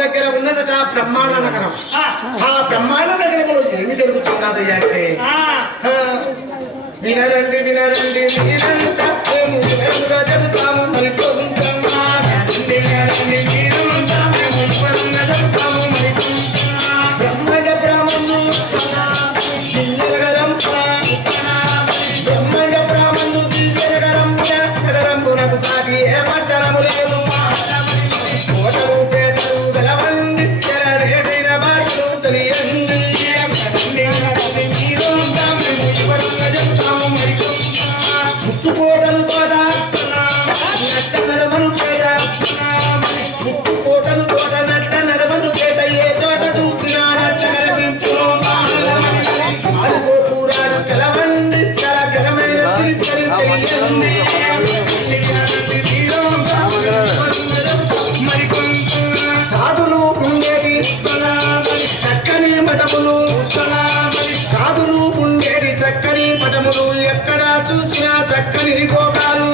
దగ్గర ఉన్నదట బ్రహ్మాండ నగరం. ఆ, బ్రహ్మాండ నగరంలో ఏమి జరుగుతున్నది అంటే? వినరండి వినరండి మీరంతా మేము చెబుతాము మరి మఠములు సాధులు ఉండేటి చక్కని మఠములు ఎక్కడ చూసినా చక్కని గోపాలు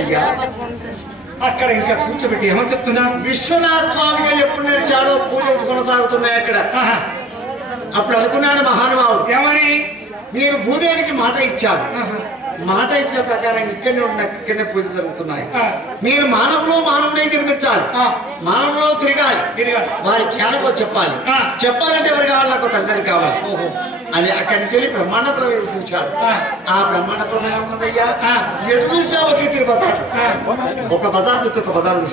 అయ్యా అక్కడ ఇంకా కూర్చోబెట్టి ఏమని చెప్తున్నా విశ్వనాథ స్వామిగా ఎప్పుడు నడిచాడో పూజలు కొనసాగుతున్నాయి అక్కడ. అప్పుడు అనుకున్నాడు మహానుభావుడు ఏమని? నేను భూదేవికి మాట ఇచ్చాను. ఆహా, మాట ఇచ్చిన ప్రకారం ఇక్కడనే ఉన్న ఇక్కడనే పూజ జరుగుతున్నాయి. నేను మానవులో మానవుడే జన్మించాలి ఆ, మానవులో తిరగాలి. తిరిగా వారి జ్ఞానకో చెప్పాలి. చెప్పాలంటే ఎవరు కావాలి నాకు తండ్రి కావాలి. అని అక్కడి నుంచి వెళ్ళి బ్రహ్మాండ ప్రవేశించాడు ఆ. బ్రహ్మాండ ఆ. ఎటు చూసా ఒకే తిరుపతి ఒక పదార్థం ఒక పదార్థం